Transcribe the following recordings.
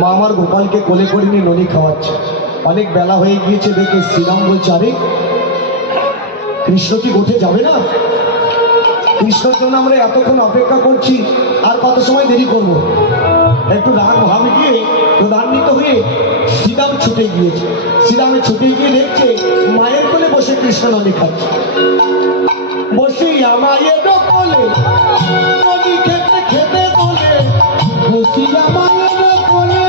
মা আমার গোপালকে কোলে করে নিয়ে ননি খাওয়াচ্ছে। অনেক বেলা হয়ে গিয়েছে দেখে শ্রীরাম বলছে, আরে কৃষ্ণ কি গোঠে যাবে না? কৃষ্ণের জন্য আমরা এতক্ষণ অপেক্ষা করছি, আর কত সময় দেরি করব? একটু রাগ ভাব গিয়ে ক্রোধান্বিত হয়ে শ্রীরাম ছুটে গিয়েছে। শ্রীরামে ছুটে গিয়ে দেখছে মায়ের কোলে বসে কৃষ্ণ ননি খাচ্ছে। বসিয়া মায়ের কোলে ননি খেতে খেতে তোলে, বসিয়া মায়ের কোলে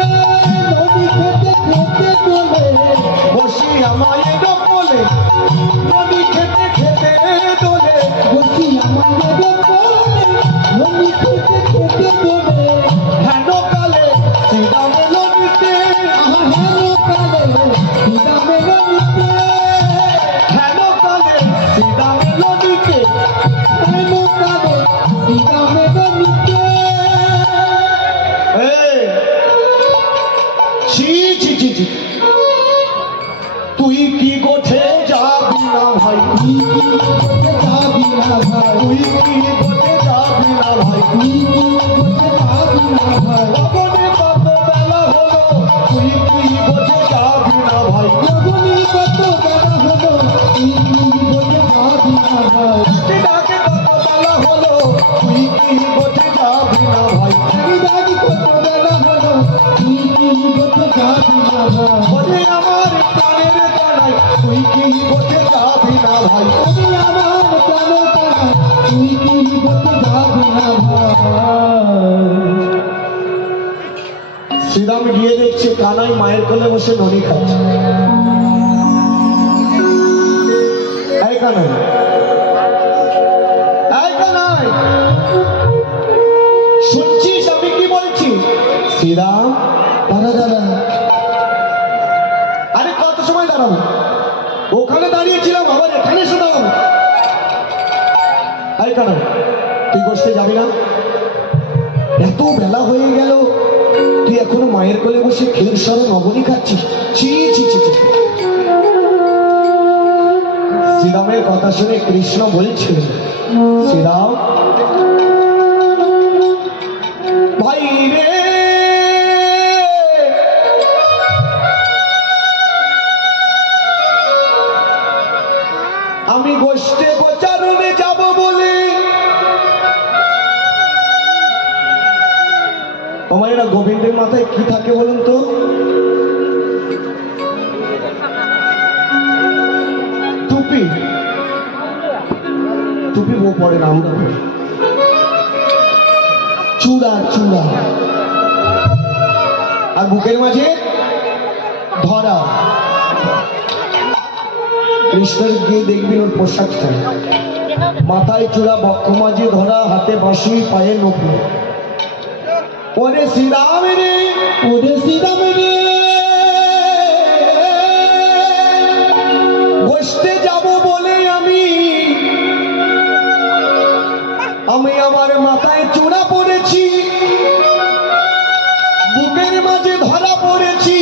নদী খেতে খেতে তোলে, বসিয়া মায়ের কোলে ননি খেতে খেতে তোলে, বসিয়া মায়ের কোলে নদী খেতে খেতে তোলে। হেন কালে শ্রীরাম এলো নিতে, আহা হেন কালে শ্রীরাম এলো নিতে, হেন কালে শ্রীরাম এলো নিতে। হেন কালে শ্রীরাম এলো নিতে। ছি ছি ছি ছি, তুই কি গোঠে যাবি না ভাই, তুই কি গোঠে যাবি না ভাই, তুই কি গোঠে যাবি না ভাই, তুই কি গোঠে যাবি না ভাই, লগনে কত বেলা হলো, তুই কি গোঠে যাবি না ভাই, লগনে কত বেলা হলো, তুই কি গোঠে যাবি না ভাই, ডাকে কত বেলা হলো, তুই কি গোঠে যাবি না ভাই, ডাকি কত বেলা হলো, তুই কি গোঠে যাবি না ভাই, বলে আমার প্রাণের দাঁড়াই, তুই কি গোঠে যাবি না ভাই। আমি আমার প্রাণের তারা, তুই কি গোঠে যাবি না ভাই। শ্রীরাম গিয়ে দেখছে কানাই মায়ের কোলে বসে ননি খাচ্ছে। এই কানাই, এই কানাই, শুনছিস আমি কি বলছি? শ্রীরাম, দাদা দাদা, আরে কত সময় দাঁড়াবো? ওখানে দাঁড়িয়েছিলাম, আবার এখানে এসে দাঁড়াবো? এই কানাই, তুই বসতে যাবি না? এত বেলা হয়ে গেল, তুই এখনো মায়ের কোলে বসে ক্ষীর সরে নবনী খাচ্ছিস? ছি ছি ছি ছি। শ্রীরামের কথা শুনে কৃষ্ণ বলছে, শ্রীরাম ভাই রে, আমি গোষ্ঠে গোচারণে যাব বলে, তোমার গোবিন্দের মাথায় কি থাকে বলুন তো? টুপি, টুপি বউ পড়ে না, আমরা পড়ি। চূড়া, চূড়া, আর বুকের মাঝে ধরা। কৃষ্ণের গিয়ে দেখবেন ওর পোশাকটা, মাথায় চূড়া, বক্ষ মাঝে ধরা, হাতে বাঁশি, পায়ে নপুর। ওরে শ্রীরাম রে, ওরে শ্রীরাম রে, বসতে যাব বলে আমি আমার মাথায় চূড়া পড়েছি, বুকের মাঝে ধরা পড়েছি।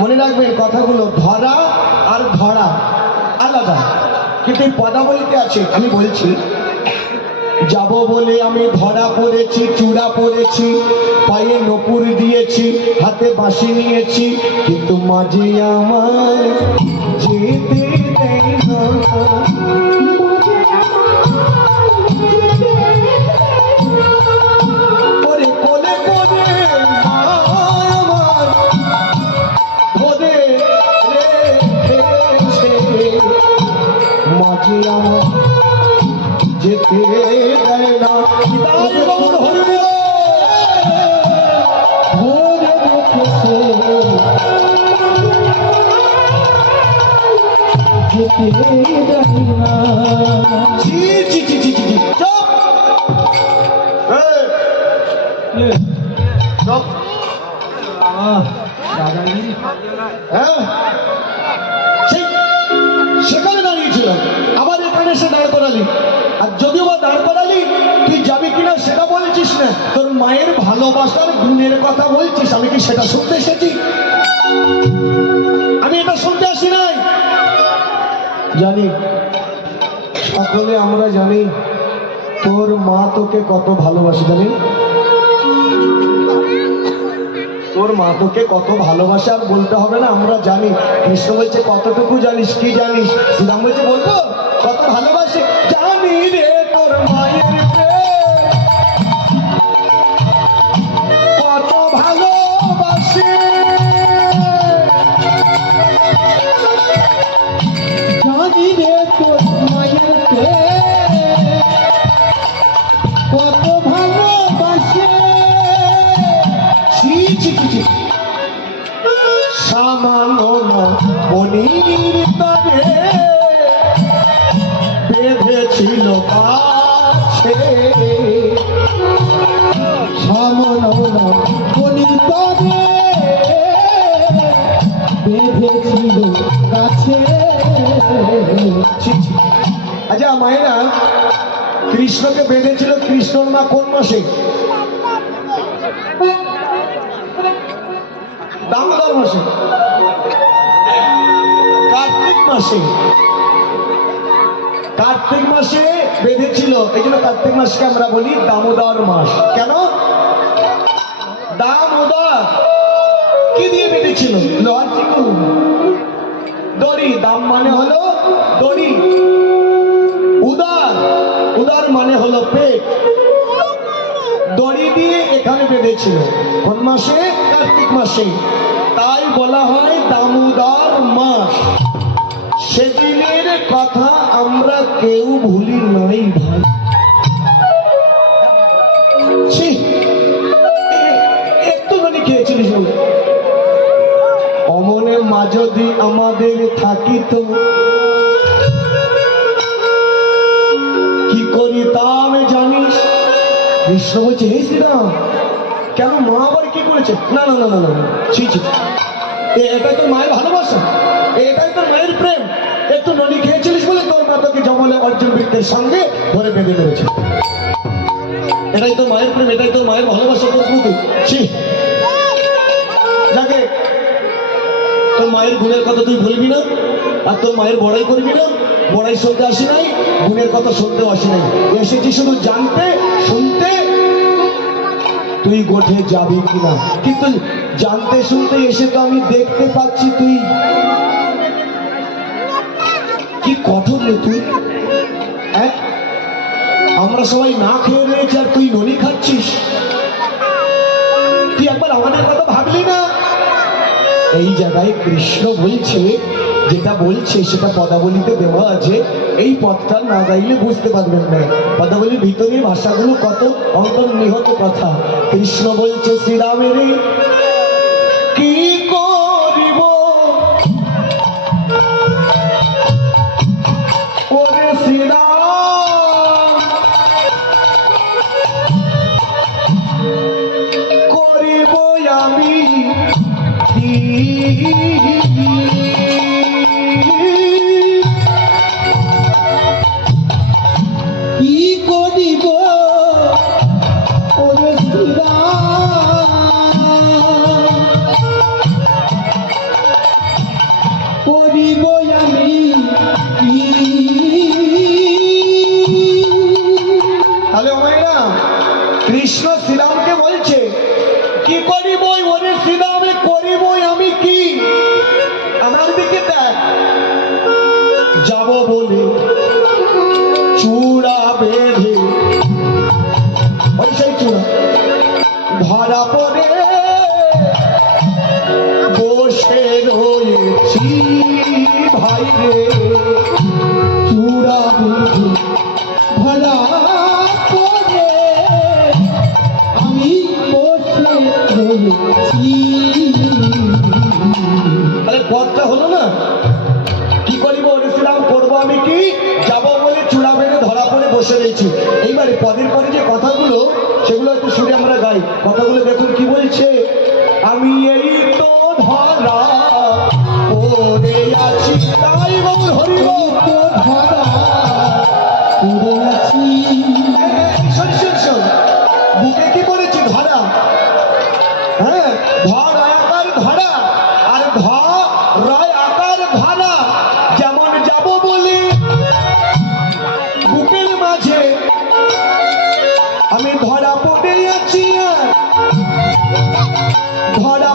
মনে রাখবেন কথাগুলো, ধরা আর ধরা আলাদা, কিন্তু এই পদাবলিতে আছে। আমি বলছি, যাব বলে আমি ধরা পড়েছি, চূড়া পড়েছি, পায়ে নপুর দিয়েছি, হাতে বাঁশি নিয়েছি, কিন্তু মাঝে আমার যেতে দেয় না। ওরে কোলে কোলে মা আমার ধরে রেখেছে, মাঝে আমার যেতে দেয় না। ধরে রেখেছে, যেতে দেয় না। জি জি জি জি জি, চুপ, চুপ। হ্যাঁ, সেখানে দাঁড়িয়েছিলাম, আবার এখানে এসে দাঁড় করালি। আর যদিও বা দাঁড় করালি, তুই যাবি কিনা সেটা বলছিস না, তোর মায়ের ভালোবাসার গুণের কথা বলছিস। আমি কি সেটা শুনতে এসেছি? আমি এটা শুনতে আসি নাই। জানি, সকলে আমরা জানি তোর মা তোকে কত ভালোবাসে, জানি। মা তোকে কত ভালোবাসে আর বলতে হবে না, আমরা জানি। কৃষ্ণ বলছে কতটুকু জানিস, কি জানিস? শ্রীরাম বলছে বলতো কত ভালোবাসে, জানি রে তোর মায়ের প্রেম কত ভালোবাসে, জানি রে তোর মায়ের প্রেম কত ভালোবাসে। ছি ছি ছি ছি। সামান্য মনির তরে বেঁধেছিল কাছে, সামনন গণিতরে বেঁধেছিল গাছে। ছি ছি। আচ্ছা মায়েরা, কৃষ্ণকে বেঁধেছিল কৃষ্ণর মা কোন মাসে? দামোদর মাসে, কার্তিক মাসে। কার্তিক মাসে বেঁধেছিল, এই জন্য কার্তিক মাসকে আমরা বলি দামোদর মাস। কেন দামোদর? কি দিয়ে বেঁধেছিল? লজিক্যাল দড়ি। দাম মানে হলো দড়ি, উদার, উদার মানে হলো পেট। দড়ি দিয়ে এখানে বেঁধেছিল। কোন মাসে? কার্তিক মাসে। তাই বলা হয় দামোদর মাস। সেদিনের কথা আমরা কেউ ভুলি নাই ভাই। ছি, একটু মানে খেয়েছিলিস বলে। অমনে মা যদি আমাদের থাকিত, কি করিতাম জানিস? কৃষ্ণ বলছে হে শ্রীরাম, কেন মা আবার কি করেছে? না না না না না, ছি ছি, এটাই তো মায়ের ভালোবাসা, এটাই তো মায়ের প্রেম। একটু ননি খেয়েছিলিস বলে তোর মা তোকে জমলে অর্জুন বৃত্তের সঙ্গে ধরে বেঁধে মেরেছে। এটাই তো মায়ের প্রেম, এটাই তো মায়ের ভালোবাসা তোর প্রতি। ছি, যাকে তোর মায়ের গুণের কথা তুই ভুলবি না, আর তোর মায়ের বড়াই করবি না। বড়াই শুনতে আসি নাই, গুণের কথা শুনতেও আসি নাই, এসেছি শুধু জানতে শুনতে তুই গোঠে যাবি কিনা। কিন্তু জানতে শুনতে এসে তো আমি দেখতে পাচ্ছি তুই কি কঠোর রে তুই। হ্যাঁ, আমরা সবাই না খেয়ে রয়েছি আর তুই ননি খাচ্ছিস। তুই একবার আমাদের কথা ভাবলি না? এই জায়গায় কৃষ্ণ বলছে, যেটা বলছে সেটা পদাবলিতে দেওয়া আছে। এই পথটা না গাইলে বুঝতে পারবেন না। পদাবলীর ভিতরে ভাষাগুলো কত অন্তর্নিহিত কথা। কৃষ্ণ বলছে শ্রীরামের কি করিব ওরে শ্রীরাম, করিব আমি কি? কি করিব ওরে শ্রীরাম, করিব আমি কি? তাহলে মায়েরা, কৃষ্ণ শ্রীরামকে বলছে কি করিব ওরে শ্রীরামে, করিব আমি কি? আমার দিকে দেখ, যাব বলে চূড়া বেঁধে, ওই সেই চূড়া ধরা পড়ে বসে রয়েছি ভাই রে। চূড়া বুঝি ধরা পড়ে আমি বসে রয়েছি। তাহলে পথটা হলো না, কি করিব ওরে শ্রীরাম, করবো আমি কি? যাবো বলে চূড়া বেঁধে ধরা পড়ে বসে রয়েছি। এইবারে পদের পরে যে কথাগুলো, সেগুলো একটু শুনে আমরা গাই। কথাগুলো দেখুন কি বলছে। আমি এই তো ধরা পড়ে আছি, তাই বাবুর হরিব তো ধরা পড়ে আছি। শোন শোন শোন, বুকে কি পড়েছি? ধরা। হ্যাঁ, ধর আকার ধরা, আর রায় আকার ধরা। যেমন যাব বলে বুকের মাঝে আমি ধরা পড়ে আছি, আর ধরা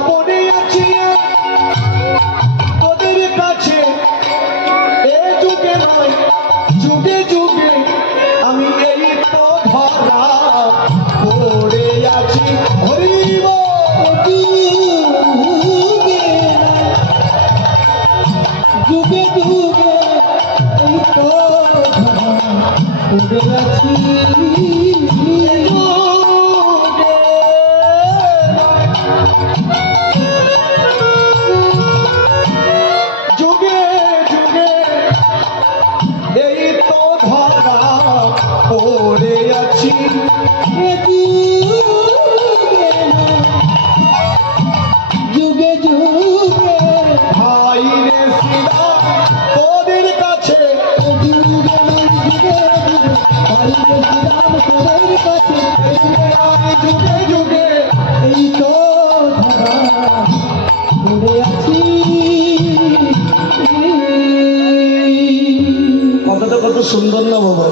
সুন্দর না বাবা?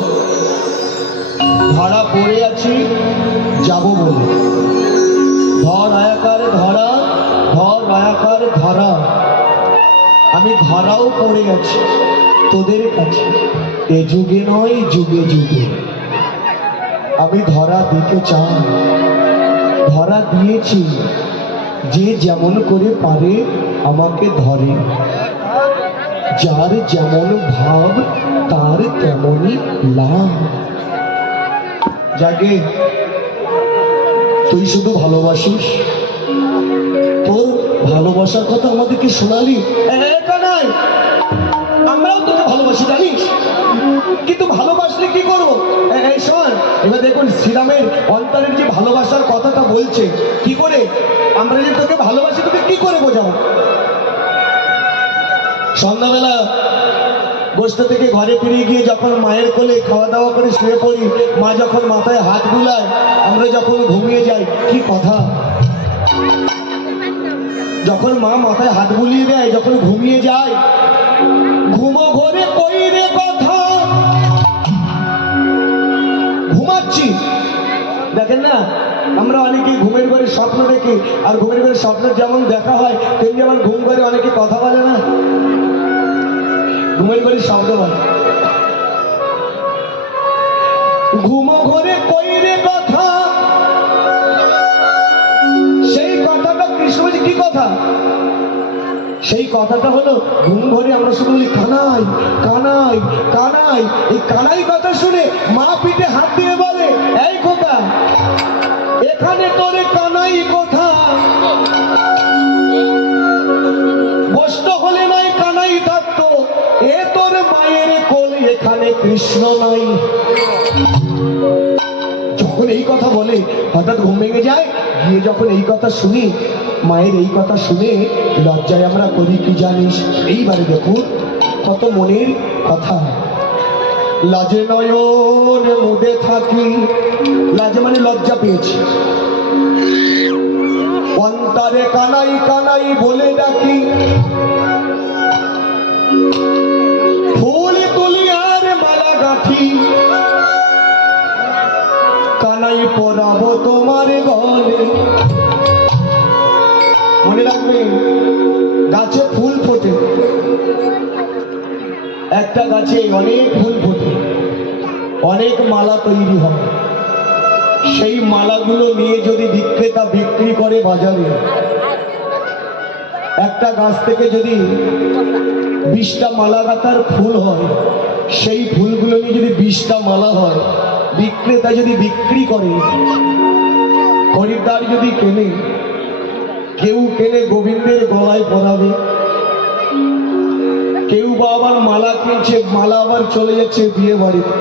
ধরা পড়ে আছি যাব বলে, ধর আয়াকার ধরা, ধর আয়াকার ধরা। আমি ধরাও পড়ে আছি তোদের কাছে, এ যুগে নয় যুগে যুগে। আমি ধরা দিতে চাই, ধরা দিয়েছি, যে যেমন করে পারে আমাকে ধরে। যার যেমন ভাব তার তেমনই লাভ। যাকে তুই শুধু ভালোবাসিস, তোর ভালোবাসার কথা আমাদেরকে শোনালি। নাই, আমরাও তোকে ভালোবাসি জানিস, কিন্তু ভালোবাসলে কি করবো? এই শোন, এবার দেখুন শ্রীরামের অন্তরের যে ভালোবাসার কথাটা বলছে, কি করে আমরা যে তোকে ভালোবাসি তোকে কি করে বোঝাবো? সন্ধ্যাবেলা বসতে থেকে ঘরে ফিরে গিয়ে যখন মায়ের কোলে খাওয়া দাওয়া করে শুয়ে পড়ি, মা যখন মাথায় হাত বুলায়, আমরা যখন ঘুমিয়ে যাই, কি কথা। যখন মা মাথায় হাত বুলিয়ে দেয়, যখন ঘুমিয়ে যায়, ঘুমো ঘরে কই রে কথা। ঘুমাচ্ছি, দেখেন না আমরা অনেকে ঘুমের ঘরে স্বপ্ন দেখি, আর ঘুমের ঘরে স্বপ্ন যেমন দেখা হয় তেমনি আমার ঘুম ঘরে অনেকে কথা বলে না, ঘুমের ঘরে শব্দ বলে। ঘুমো ঘরে কই রে কথা, সেই কথাটা কৃষ্ণজি কি কথা? সেই কথাটা হলো ঘুম ঘরে আমরা শুধু বলি কানাই কানাই কানাই। এই কানাই কথা শুনে মা পিঠে হাত দিয়ে বলে, এই খোকা এখানে তোরে কানাই কথা, বসত হলে নাই কানাই থাকতো, এ তোর মায়ের কোল, এখানে কৃষ্ণ নাই। যখন এই কথা বলে হঠাৎ ঘুম ভেঙে যায়, গিয়ে যখন এই কথা শুনি, মায়ের এই কথা শুনে লজ্জায় আমরা করি কি জানিস? এইবারে দেখুন কত মনের কথা। লাজে নয়ন মুদে থাকি, লাজে মানে লজ্জা পেয়েছি, অন্তরে কানাই কানাই বলে ডাকি, ফুল তুলি আর মালা গাঁথি, কানাই পরাবো তোমার গলে। মনে রাখবেন, গাছে ফুল ফোটে, একটা গাছে অনেক ফুল ফোটে, অনেক মালা তৈরি হয়। সেই মালাগুলো নিয়ে যদি বিক্রেতা বিক্রি করে বাজারে, একটা গাছ থেকে যদি 20টা মালা গাঁথার ফুল হয়, সেই ফুলগুলো নিয়ে যদি 20টা মালা হয়, বিক্রেতা যদি বিক্রি করে, খরিদ্দার যদি কেনে, কেউ কেনে গোবিন্দের গলায় পরাবে, কেউ বা আবার মালা কিনছে, মালা আবার চলে যাচ্ছে বিয়ে বাড়িতে,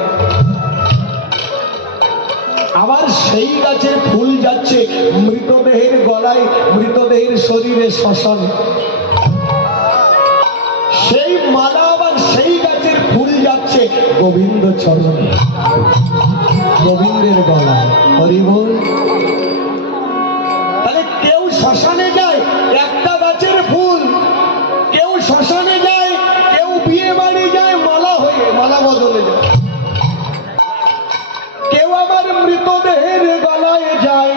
আবার সেই গাছের ফুল যাচ্ছে মৃতদেহের গলায়, মৃতদেহের শরীরে শ্মশানে। সেই মালা আবার সেই গাছের ফুল যাচ্ছে গোবিন্দ চরণে, গোবিন্দের গলায়। হরি বল। তাহলে কেউ শ্মশানে যায় একটা গাছের ফুল, কেউ শ্মশানে যায়, কেউ বিয়ে বাড়ি যায় মালা হয়ে, মালা বদলে যায়, কেউ আবার মৃতদেহের গলায় যায়,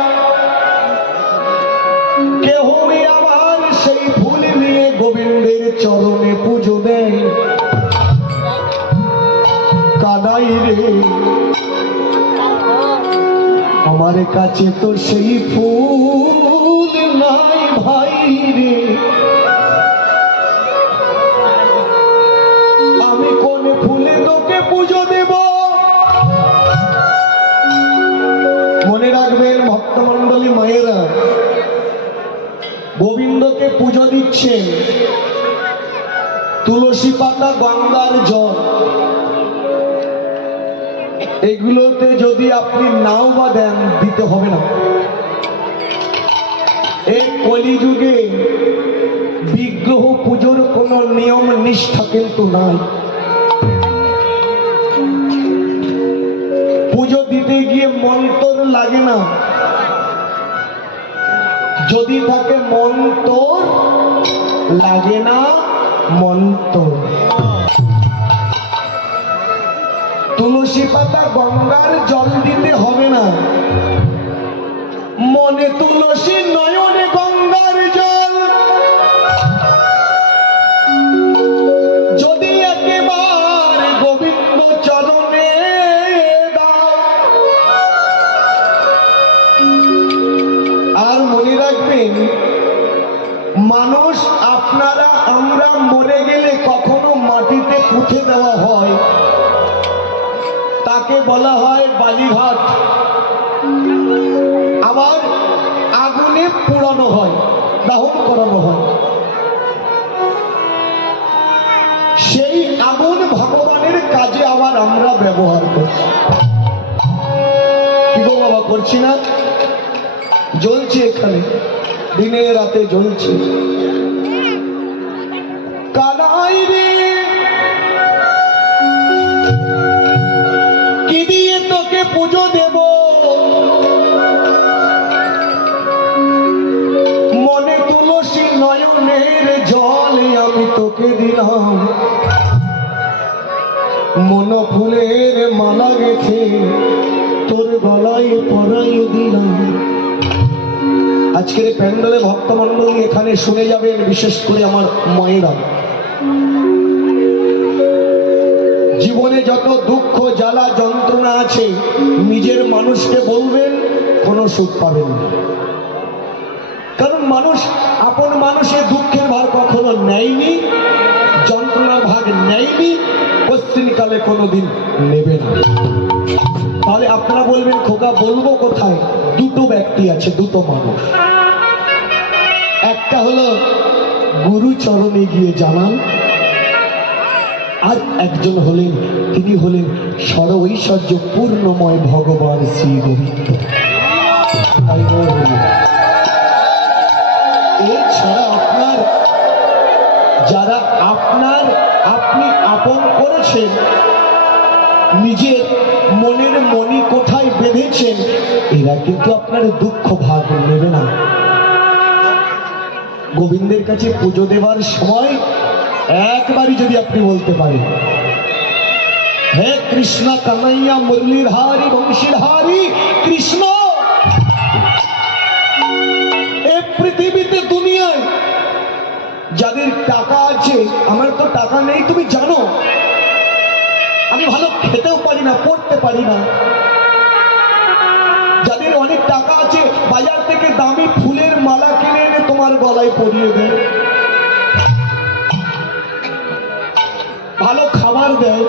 কেউ আবার সেই ফুল নিয়ে গোবিন্দের চরণে পুজো দেয়। কানাই রে আমার কাছে তো সেই ফুল নাই ভাই রে, আমি কোন ফুলে তোকে পুজো দেব? মনে রাখবেন ভক্তমণ্ডলী মায়েরা, গোবিন্দকে পুজো দিচ্ছেন তুলসী পাতা, গঙ্গার জল, এগুলোতে যদি আপনি নাও বা দেন, দিতে হবে না। এই কলিযুগে বিগ্রহ পুজোর কোন নিয়ম নিষ্ঠা কিন্তু নাই। পুজো দিতে গিয়ে মন্তর লাগে না, যদি থাকে মন্তর লাগে না, মন্তর। তুলসী পাতা গঙ্গার জল দিতে হবে না, মনে তুলসী নয়নে গঙ্গার জল যদি একেবারে গোবিন্দ চরণে দাও। আর মনে রাখবেন, মানুষ আপনারা আমরা মরে গেলে কখনো মাটিতে পুঁতে দেওয়া হয়, তাকে বলা হয় বালিঘাট, আবার আগুনে পোড়ানো হয়, দাহন করানো হয়। সেই আগুন ভগবানের কাজে আবার আমরা ব্যবহার করছি। কি গো বাবা, করছি না? জ্বলছে এখানে, দিনে রাতে জ্বলছে। কানাই রে, কি দিয়ে তোকে পুজো দেব, মনে তুলসী নয়নের জল আমি তোকে দিলাম, মন ফুলের মালা গেথে তোর গলায় পরাই দিলাম। আজকের প্যান্ডেলে ভক্তমণ্ডলী এখানে শুনে যাবেন, বিশেষ করে আমার মায়েরা, জীবনে যত দুঃখ জ্বালা যন্ত্রণা আছে নিজের মানুষকে বলবেন, কোনো সুখ পাবেন না। কারণ মানুষ আপন মানুষের দুঃখের ভার কখনো নেয়নি, যন্ত্রণার ভাগ নেয়নি, পশ্চিমকালে কোনোদিন নেবে না। তাহলে আপনারা বলবেন, খোকা বলবো কোথায়? দুটো ব্যক্তি আছে, দুটো মানুষ। একটা হলো গুরু চরণে গিয়ে জানান, আর একজন হলেন, তিনি হলেন সর্বৈশ্বর্য পূর্ণময় ভগবান শ্রী গোবিন্দ। এছাড়া আপনার যারা আপনি আপন করেছেন, নিজের মনের মনি কোথায় বেঁধেছেন, এরা কিন্তু আপনার দুঃখ ভাগ নেবে না। গোবিন্দের কাছে পুজো দেওয়ার সময় একবারই যদি আপনি বলতে পারেন, হে কৃষ্ণ কানাইয়া মুরলীধারী বংশীধারী কৃষ্ণ, এ পৃথিবীতে দুনিয়ায় যাদের টাকা আছে, আমার তো টাকা নেই তুমি জানো, আমি ভালো খেতেও পারি না, পড়তে পারি না, যাদের অনেক টাকা আছে বাজার থেকে দামি ফুলের মালা কিনে এনে তোমার গলায় পরিয়ে দেয়, ভালো খাবার দেয়,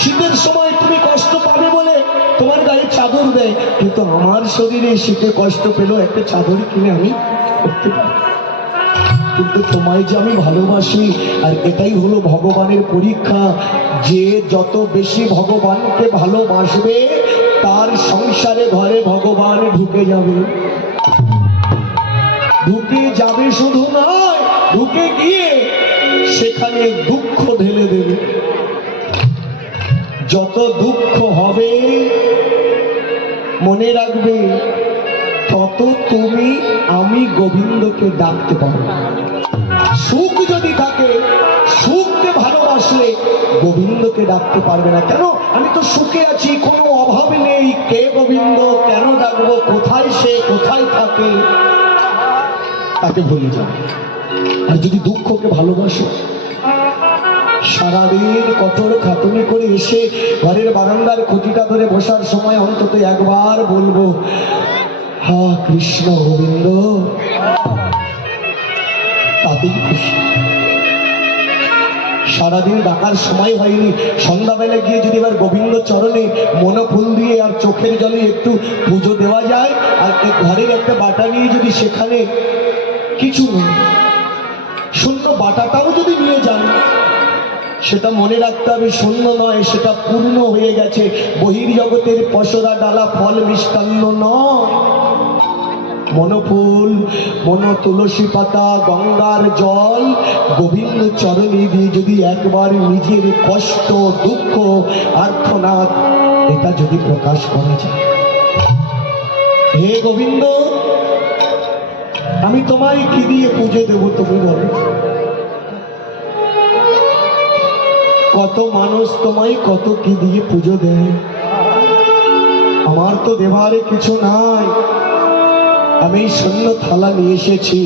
শীতের সময় তুমি কষ্ট পাবে বলে তোমার গায়ে চাদর দেয়, কিন্তু আমার শরীরে শীতে কষ্ট পেলেও একটা চাদর কিনে আমি করতে পারি। কিন্তু তোমায় যে আমি ভালোবাসি, আর এটাই হলো ভগবানের পরীক্ষা, যে যত বেশি ভগবানকে ভালোবাসবে তার সংসারে ঘরে ভগবান ঢুকে যাবে। ঢুকে যাবে শুধু নয়, ঢুকে গিয়ে সেখানে দুঃখ ঢেলে দেবে। যত দুঃখ হবে মনে রাখবে, তত তুমি আমি গোবিন্দকে ডাকতে পারো। সুখ যদি থাকে, সুখকে ভালোবাসলে গোবিন্দকে ডাকতে পারবে না। কেন? আমি তো সুখে আছি, কোনো অভাব নেই, কে গোবিন্দ, কেন ডাকবো, কোথায় সে, কোথায় থাকে, তাকে ভুলে যাবে। আর যদি দুঃখকে ভালোবাসো, সারাদিন কঠোর খাটুনি করে এসে ঘরের বারান্দার খুঁটিটা ধরে বসার সময় অন্তত একবার বলবো, হা কৃষ্ণ গোবিন্দ, তাতেই খুশি। সারাদিন ডাকার সময় হয়নি, সন্ধ্যাবেলা গিয়ে যদি এবার গোবিন্দ চরণে মন ফুল দিয়ে আর চোখের জলে একটু পুজো দেওয়া যায়, আর ঘরের একটা বাটা নিয়ে যদি সেখানে কিছু নেই, শূন্য বাটাটাও যদি নিয়ে যান, সেটা মনে রাখতে হবে শূন্য নয়, সেটা পূর্ণ হয়ে গেছে। বহির্জগতের পসরা ডালা ফল মিষ্টান্ন নয়। মনফুল, মন তুলসী পাতা, গঙ্গার জল গোবিন্দ চরণে দিয়ে যদি একবার নিজের কষ্ট, দুঃখ, আর্তনাদ এটা যদি প্রকাশ করা যায়, হে গোবিন্দ, আমি তোমায় কি দিয়ে পুজো দেবো তুমি বলো? কত মানুষ তোমায় কত কি দিয়ে পুজো দেয়, আমার তো দেবারে কিছু নাই। আমি এই শূন্য থালা নিয়ে এসেছি,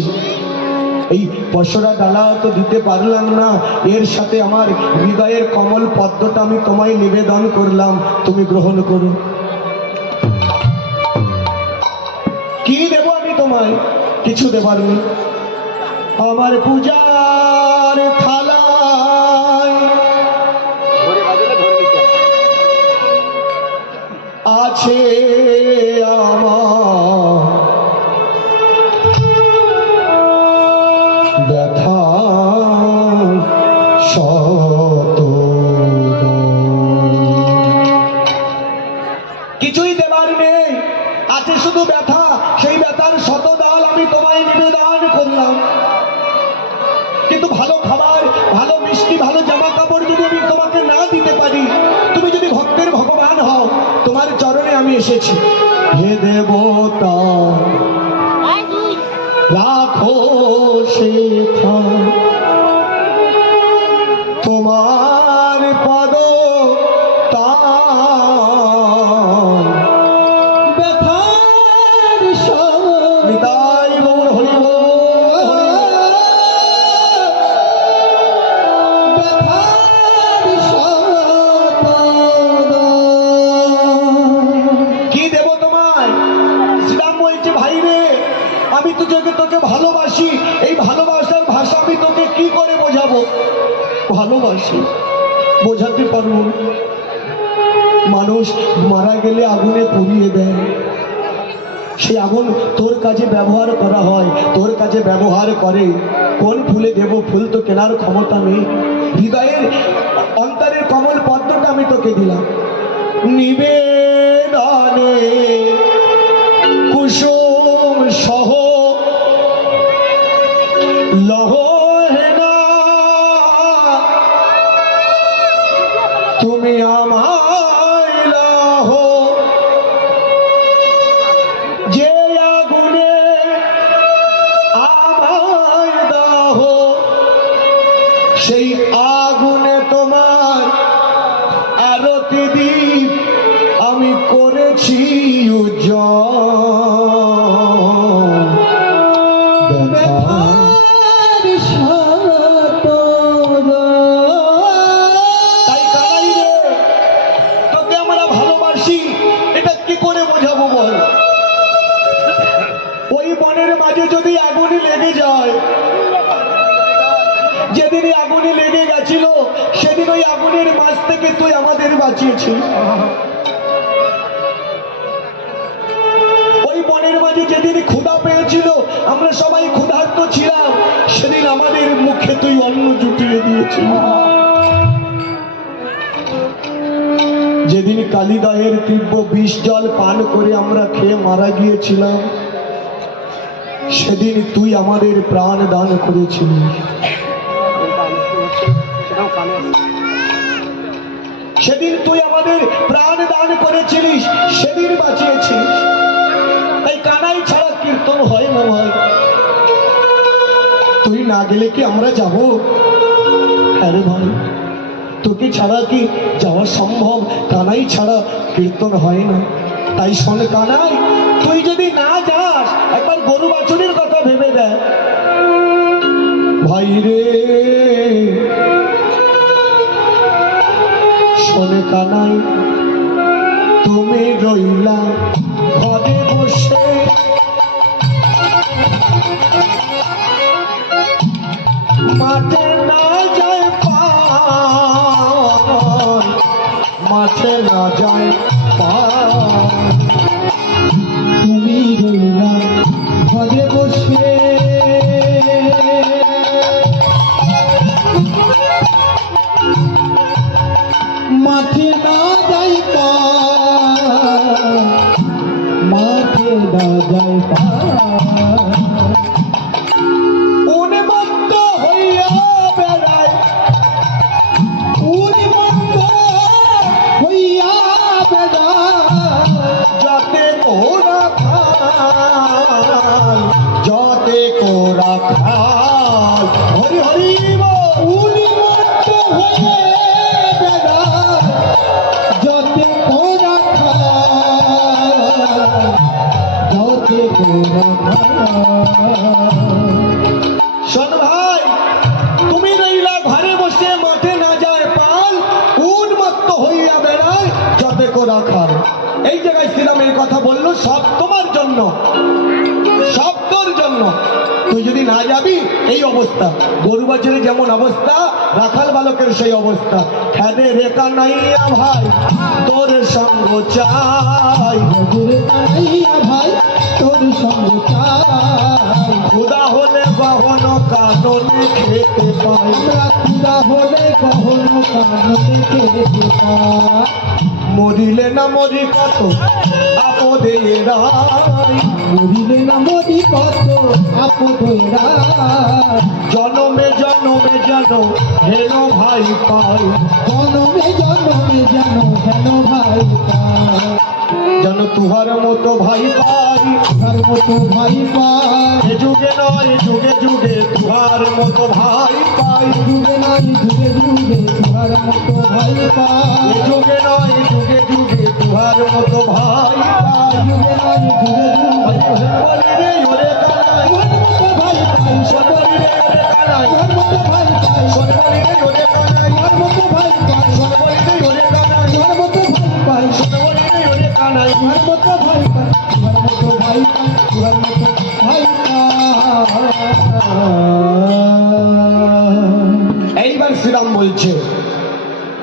এই পশরা ডালা তো দিতে পারলাম না, এর সাথে আমার হৃদয়ের কমল পদ্মটা আমি তোমায় নিবেদন করলাম, তুমি গ্রহণ করো। কি দেব আমি তোমায়? কিছু দেবার নেই। আমার পূজার থালায় আছে আমার ব্যথা শত, কিছুই দেবার নেই, আছে শুধু ব্যথা। সেই ব্যথার শতদল আমি তোমায় নিবেদন করলাম। কিন্তু ভালো খাবার, ভালো মিষ্টি, ভালো জামা কাপড় যদি আমি তোমাকে না দিতে পারি, তুমি যদি ভক্তের ভগবান হও, তোমার চরণে আমি এসেছি। হে দেবতা রাখো শেখা তোমার পদ তান, ব্যথার শত নিতাই গৌর হরি বল। ব্যথার শত কি দেব তোমায়? শ্রীরাম বলছে, ভাই রে, আমি তোকে ভালোবাসি। এই ভালোবাসার ভাষা আমি তোকে কি করে বোঝাবো? ভালোবাসি, বোঝাতে পারবো না। মানুষ মারা গেলে আগুনে পুড়িয়ে দেয়, সেই আগুন তোর কাজে ব্যবহার করা হয়, তোর কাজে ব্যবহার করে। কোন ফুলে দেব? ফুল তো কেনার ক্ষমতা নেই। হৃদয়ের অন্তরের কমল পদ্মটা আমি তোকে দিলাম নিবেদনে, কুসুম সহ লহ হেনা তুমি আমায় লাহ, যে আগুনে আমায় দাহ, সেই আগুনে তোমার আরতি দীপ আমি করেছি উজ্জ্বল। ব্যথার শত তাই কানাই রে, তোকে আমরা ভালোবাসি, এটা কি করে বোঝাবো বল? ওই বনের মাঝে যদি আগুনে লেগে যায়, যেদিন আগুনে লেগে গেছিল সেদিন ওই আগুনের মাঝ থেকে তুই আমাদের বাঁচিয়েছিস। ওই বনের মাঝে যেদিন ক্ষুধা পেয়েছিল, আমরা সবাই ক্ষুধার্ত ছিলাম, সেদিন আমাদের মুখে তুই অন্ন জুটিয়ে দিয়েছিস। যেদিন কালিদাহের তীব্র বিষ জল পান করে আমরা খেয়ে মারা গিয়েছিলাম, সেদিন তুই আমাদের প্রাণ দান করেছিলিস। সেদিন তুই আমাদের প্রাণ দান করেছিলিস, সেদিন বাঁচিয়েছিস। তাই কানাই ছাড়া কীর্তন হয় না ভাই। তুই না গেলে কি আমরা যাব? হ্যাঁ রে ভাই, তোকে ছাড়া কি যাওয়া সম্ভব? কানাই ছাড়া কীর্তন হয় না। তাই শোন কানাই, তুই যদি না যাস, একবার গরু বাছুরের কথা ভেবে দেখ ভাই রে। শোন কানাই, তুমি রইলা ঘরে বসে, মাঠে না যায় পান, মাঠে না যায় পান। তুমি রইলা ঘরে বসে, মাঠে না যাই পান, মাঠে না যাই পান। উন্মত্ত হইয়া বেড়ায়, উন্মত্ত হইয়া বেড়ায়, যাতে কোরা খাল, যাতে কোরা খাল। হরি হরি বল। উন্মত্ত হয়ে শোন ভাই, তুমি রইলা ঘরে বসে, মাঠে না যায় পাল, উন্মত্ত হইয়া বেড়ায় যতে কো রাখাল। এই জায়গায় শ্রীরামের কথা বললো, সব তোমার জন্য, সব তোর জন্য। তুই যদি না যাবি এই অবস্থা, গরু বাছুরে যেমন অবস্থা, রাখাল বালকের সেই অবস্থা। খেদে রেখা নাইয়া ভাই তোর সঙ্গ চাই, ভাই তোর সঙ্গ চাই। খুদা হলে গহন কাননে খেতে পাই, আমরা খুদা হলে গহন কাননে খেতে পাই। মরিলে না মরি কত আপদে রাই, মরিলে না মরি কত আপদরা। জনমে জনমে যেন হেন ভাই পাই, জনমে জনমে যেন হেন ভাই পাই। যেন তুহার মতো ভাই পাই, তার মতো ভাই পাই। এ যুগে নয় যুগে যুগে তুহার মতো ভাই পাই, যুগে নাই যুগে যুগে তার মতো ভাই পাই। এ যুগে নয় যুগে যুগে তুহার মতো ভাই পাই। যুগে নাই যুগে যুগে বলি রে ওরে কানাই, তার মতো ভাই পাই। বলি রে ওরে কানাই, তার মতো ভাই পাই। বলি রে ওরে কানাই, তার মতো ভাই পাই। বলি রে ওরে কানাই, তার মতো ভাই পাই। বলি রে ওরে কানাই। তার মতো ভাই পাই। তার মতো ভাই পাই। তার মতো ভাই পাই। এইবার শ্রীরাম বলছে,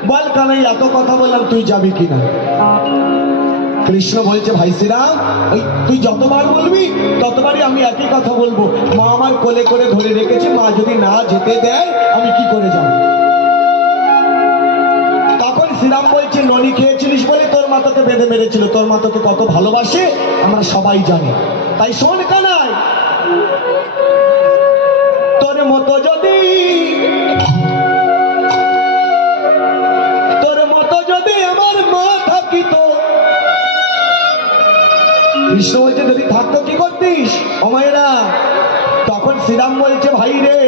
বল কানাই এত কথা বললাম, তুই যাবি কিনা? কৃষ্ণ বলছে, ভাই শ্রীরাম, ওই তুই যতবার বলবি ততবারই আমি একই কথা বলবো। মা আমার কোলে করে ধরে রেখেছে, মা যদি না যেতে দেয় আমি কি করে যাব? তখন শ্রীরাম বলছে, ননি খেয়েছিলিস বলে তোর মা তোকে বেঁধে মেরেছিল, তোর মা তোকে কত ভালোবাসে আমরা সবাই জানি। তাই শোন কানাই, তোর মতো যদি আমার মা থাকিত, কৃষ্ণ বলছে যদি থাকতো কি করতিস ও মায়েরা? তখন শ্রীরাম বলছে, ভাই রে,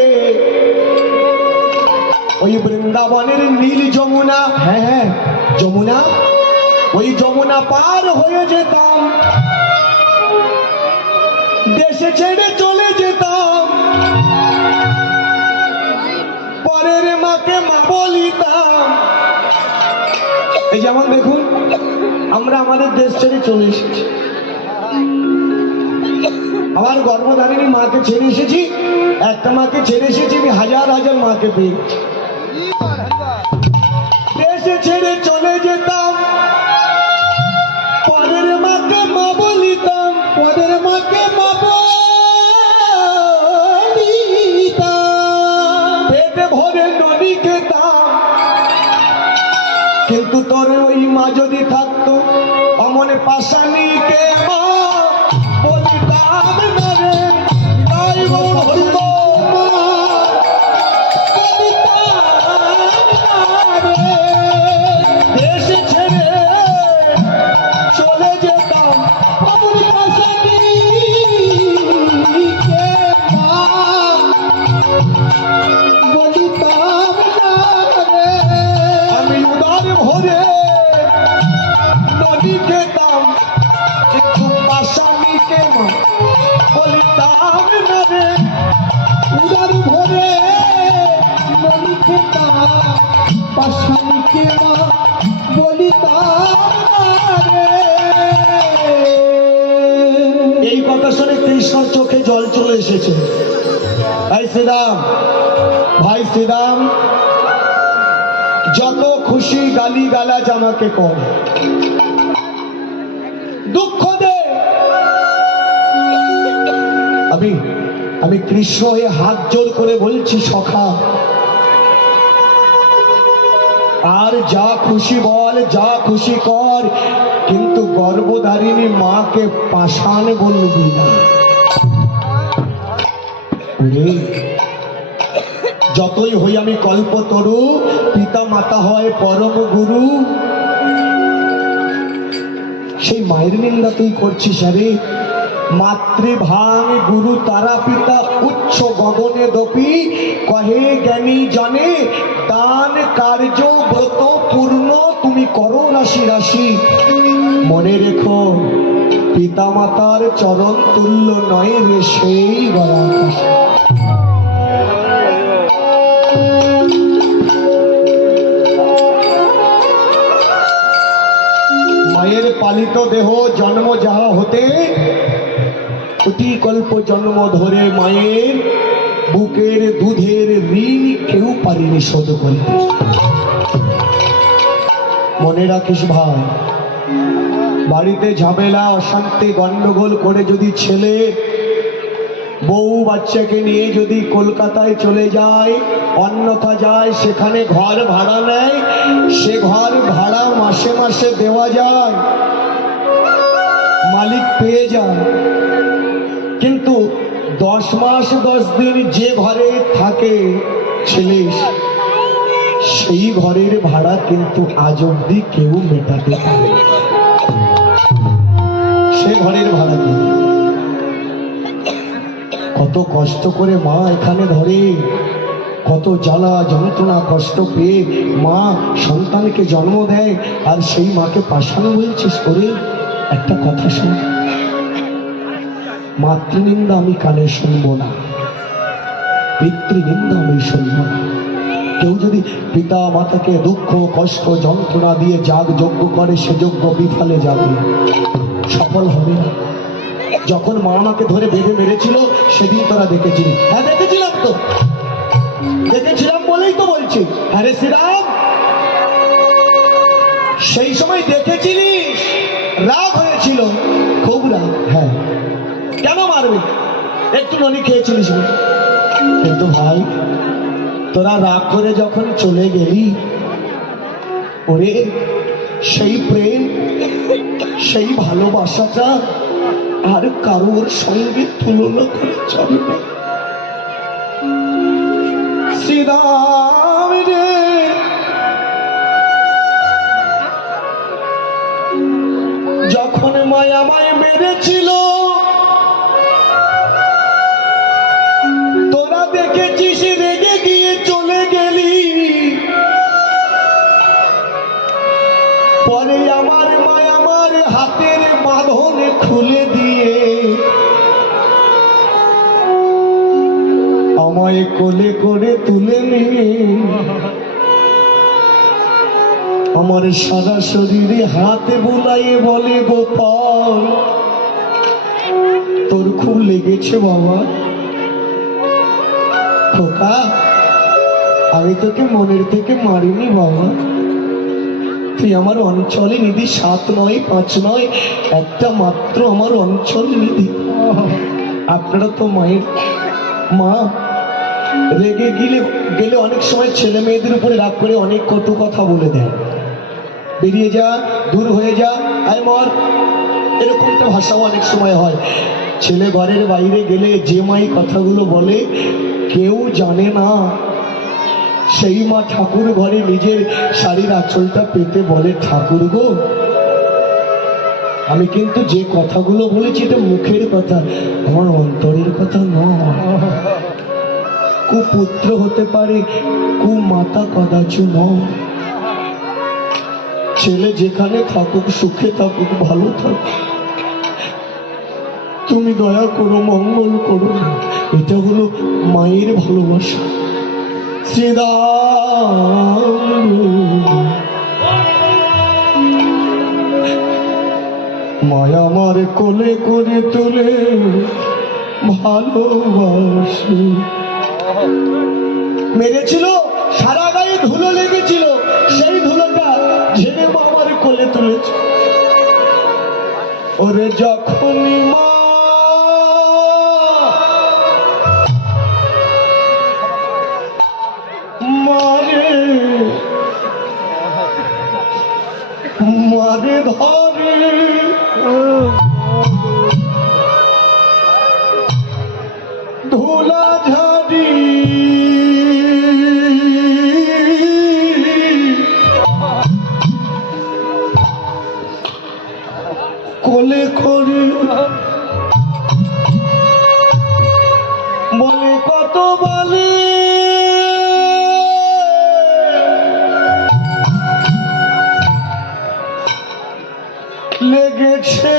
ওই বৃন্দাবনের নীল যমুনা, হ্যাঁ হ্যাঁ যমুনা, ওই যমুনা পার হয়ে যেতাম, দেশে ছেড়ে চলে যেতাম, পরের মাকে মা বলিতাম। এই যেমন দেখুন, আমরা আমাদের দেশ ছেড়ে চলে এসেছি, আমার গর্ভধারিণী মাকে ছেড়ে এসেছি, একটা মাকে ছেড়ে এসেছি, আমি হাজার হাজার মাকে পেয়েছি। দেশে ছেড়ে চলে যেতাম, পরের মাকে মা বলিতাম, পরের মাকে মা বলিতাম। পেটে ভরে নদী খেতাম, কিন্তু তোর ওই মা যদি থাকতো অমনে পাশানিকে মা বলিতাম না রে। জয় গৌর হরিবল। দেশে ছেড়ে চলে যেতাম, আমি উদার ভরে নদী খেতাম, কিন্তু পাশানিকে মা বলিতাম না রে। উদার ভরে নদী খেতাম, পাশানিকে মা বলিতাম রে। এই কথা শুনে কৃষ্ণর চোখে জল চলে এসেছে। ভাই শ্রীরাম, ভাই শ্রীরাম, যত খুশি গালি গালাজ আমাকে কর, দুঃখ দে, আমি কৃষ্ণ হয়ে হাত জোর করে বলছি সখা, আর যা খুশি বল, যা খুশি কর, কিন্তু গর্ভধারিণী মাকে পাষাণ বলবি না। ওরে, যতই হই আমি কল্পতরু, পিতা মাতা হয় পরম গুরু, সেই মায়ের নিন্দা তুই করছিস? আরে মাতৃভাং গুরু তারা পিতা উচ্চ গগনে দপি, কহে জ্ঞানী জনে দান কার্য ব্রত পূর্ণ, তুমি করো রাশি রাশি। মনে রেখো পিতা মাতার চরণ তুল্য নয় রে সেই গয়া আকাশ। মায়ের পালিত দেহ জন্ম যাহা হতে কোটি কল্প জন্ম ধরে মায়ের বুকের দুধের ঋণ কেউ পারেনি শোধ করিতে। মনে রাখিস ভাই, বাড়িতে ঝামেলা অশান্তি গন্ডগোল করে যদি ছেলে বউ বাচ্চাকে নিয়ে যদি কলকাতায় চলে যায়, অন্যথা যায়, সেখানে ঘর ভাড়া নেয়, সে ঘর ভাড়া মাসে মাসে দেওয়া যায়, মালিক পেয়ে যায়, কিন্তু 10 মাস 10 দিন যে ঘরে থাকে ছেলে, সেই ঘরের ভাড়া কিন্তু আজ অব্দি কেউ মেটাতে পারে। সে ঘরের ভাড়া নেই। কত কষ্ট করে মা এখানে ধরে, কত জ্বালা যন্ত্রণা কষ্ট পেয়ে মা সন্তানকে জন্ম দেয়, আর সেই মাকে পাশানো বলছিস করে। একটা কথা শোন, মাতৃনিন্দা আমি কানে শুনবো না, পিতৃনিন্দা আমি শুনবো না। কেউ যদি পিতা মাতাকে দুঃখ কষ্ট যন্ত্রণা দিয়ে যাগ যজ্ঞ করে, সে যজ্ঞ বিফলে যাবে, সফল হবে না। যখন মা আমাকে ধরে বেঁধে মেরেছিল সেদিন তোরা দেখেছিলি? হ্যাঁ দেখেছিলাম তো, দেখেছিলাম বলেই তো বলছি। আরে শ্রীরাম, সেই সময় দেখেছিলিস, রাগ হয়েছিল, খুব রাগ। হ্যাঁ, কেন মারবে? একটু ননি খেয়েছিলিস বলে। কিন্তু ভাই, তোরা রাগ করে যখন চলে গেলি, ওরে সেই প্রেম সেই ভালোবাসাটা আর কারোর সঙ্গে তুলনা করে চলে না। শ্রীরাম রে, যখন মায়া মায় মেরেছিল, তোরা দেখেছিস রেগে গিয়ে চলে গেলি। পরে আমার মায়া আমার হাতের বাঁধন খুলে দিয়ে আমায় কোলে করে তুলে নিয়ে আমার সারা শরীরে হাতে বুলাইয়ে বলে, গোপাল তোর খুব লেগেছে বাবা। খোকা, আমি তোকে মনের থেকে মারিনি বাবা, তুই আমার অঞ্চলে নিধি, 7 নয় 5 নয়, একটা মাত্র আমার অঞ্চল নিধি। আপনারা তো মায়ের মা, রেগে গেলে অনেক সময় ছেলে মেয়েদের উপরে রাগ করে অনেক কটু কথা বলে দেয়, বেরিয়ে যা, দূর হয়ে যা, আয় মর, এরকমটা ভাষাও অনেক সময় হয়। ছেলে ঘরের বাইরে গেলে যে মাই কথাগুলো বলে কেউ জানে না, সেই মা ঠাকুর ঘরে নিজের শাড়ির আঁচলটা পেতে বলে, ঠাকুর গো, আমি কিন্তু যে কথাগুলো বলেছি এটা মুখের কথা, আমার অন্তরের কথা নয়। কুপুত্র হতে পারে, কুমাতা কদাচু নয়। ছেলে যেখানে থাকুক, সুখে থাকুক, ভালো থাকুক, তুমি দয়া করো, মঙ্গল করো, এটা হলো মায়ের ভালোবাসা। শ্রীরাম, মায়া আমার কোলে করে তুলে ভালোবাসি। মেরেছিল, সারা গায়ে ধুলো লেগেছিল, সেই ধুলোটা ঝেড়ে মা আমার কোলে তুলেছে। ওরে যখনই মা মারে মারে ধরে, ধুলা ঝাড়ি কোলে করে বলে, কত বলে লেগেছে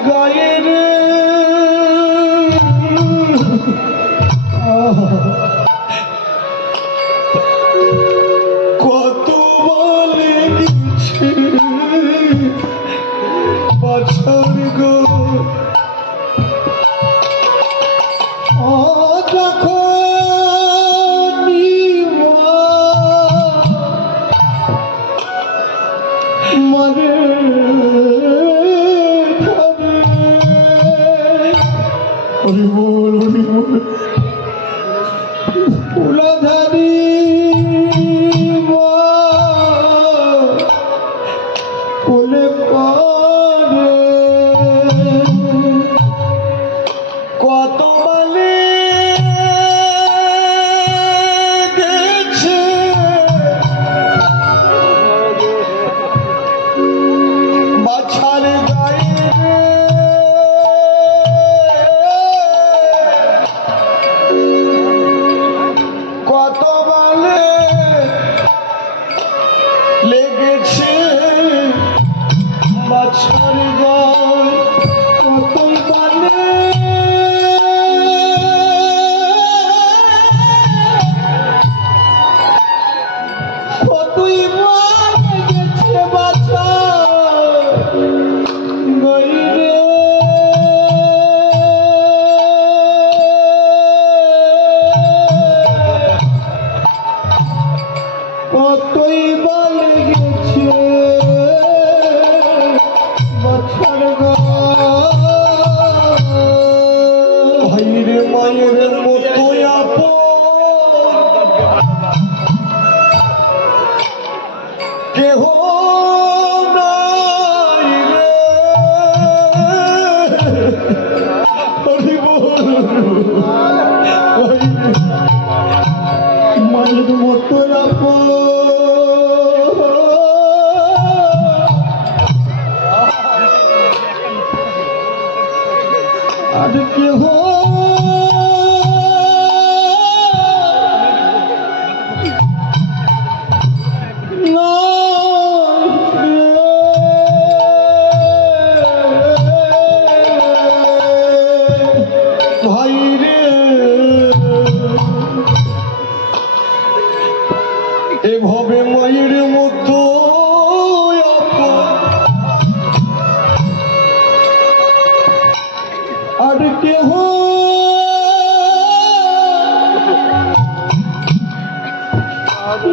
গায়ের কত বলে গেছে বাছার গো মরে হরি বল হরি বল ফুলধারী ফুলে পরে কত বলে গেছে বাছার গায়ে কত বলে লেগেছে বাছার গায়ে কতই বলে কতই বলে গেছে বাছা গইরে কতই বলে গেছে বাছার গা ভাইরে মায়ের মতো আপন কেহ নাই রে হরি বল মায়ের মতো আপন আর কেহ ভাইরে এভাবে মায়ের মতো আপন আর কেহ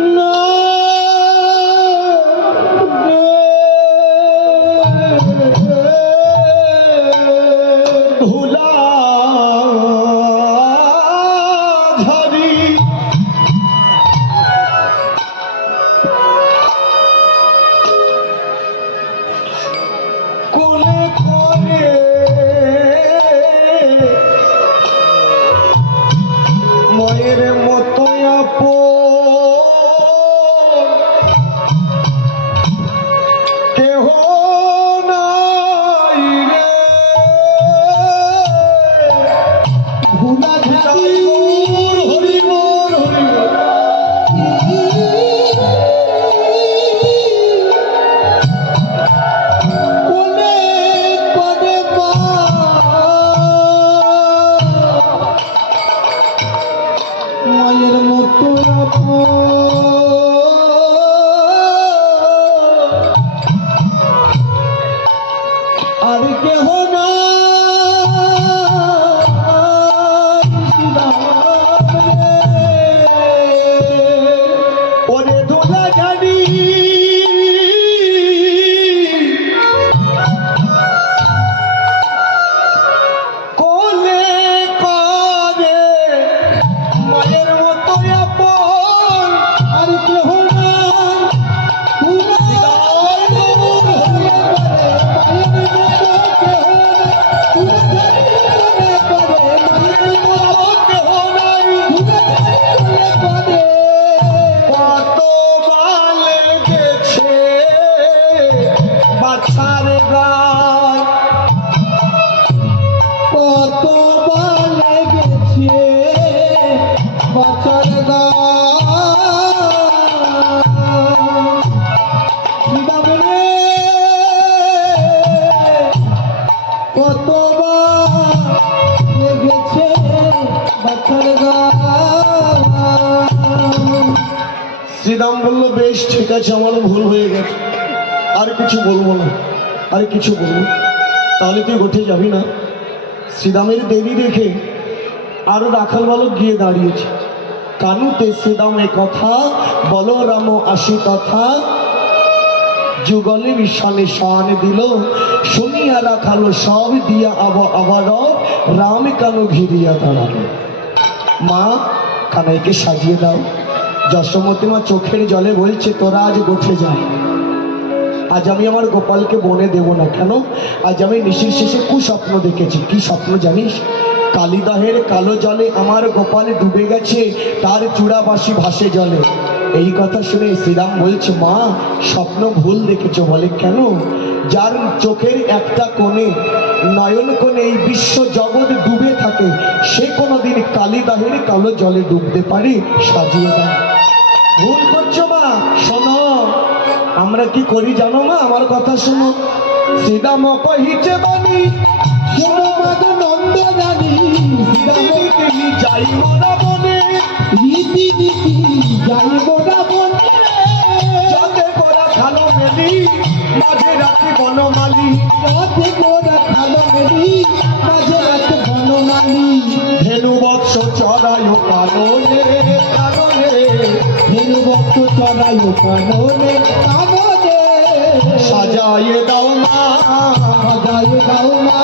না ধুলা ঝারি কোলে করে কতবার লেগেছে বাচ্চার গান। শ্রীরাম বলল, বেশ ঠিক আছে, আমার ভুল হয়ে গেছে, আর কিছু বলবো না, আর কিছু বলবো। তাহলে তুই গোঠে যাবি না? শ্রীরামের দেরি দেখে আরো রাখাল বালক গিয়ে দাঁড়িয়েছে। কানুতে শ্রীরামে কথা, বলো রাম আসি তথা, যুগলে মিশনে শান দিল, শুনিয়া রাখালো সব দিয়া আবার রাম কানু ঘিরিয়া দাঁড়ালো। মা, কানাইকে সাজিয়ে দাও। যশোমতী মা চোখের জলে বলছে, তোরা আজ গোঠে যা, আজ আমি আমার গোপালকে বনে দেব না। কেন? আজ আমি নিশির শেষে কুস্বপ্ন দেখেছি। কি স্বপ্ন জানিস? কালিদাহের কালো জলে আমার গোপাল ডুবে গেছে, তার চূড়াবাসী ভাসে জলে। এই কথা শুনে শ্রীরাম বলছে, মা স্বপ্ন ভুল দেখেছো। বলে কেন? যার চোখের একটা কোণে, নয়ন কোণে এই বিশ্ব জগৎ ডুবে থাকে, সে কোনোদিন কালিদাহের কালো জলে ডুবতে পারে? সাজিয়ে দাও। ভুল করছো মা। শোনো, আমরা কি করি জানো মা? আমার কথা শোনো। শ্রীরাম কহিছে বাণী, শোনো মাগো নন্দ জানি, তিনি যাই মরা বনে, রীতি রীতি যাইব না বনে, যাতে করা খালো মেলি, মাঝে রাতে বনমালী, পথে গোরা খালো মেলি, মাঝে রাতে বনমালী, ধেনু বৎস চড়ায় কাননে কাননে, ধেনু বক্ষ চড়াইও কাননে কাননে, সাজাইয়ে দাও মা, সাজাইয়ে দাও মা।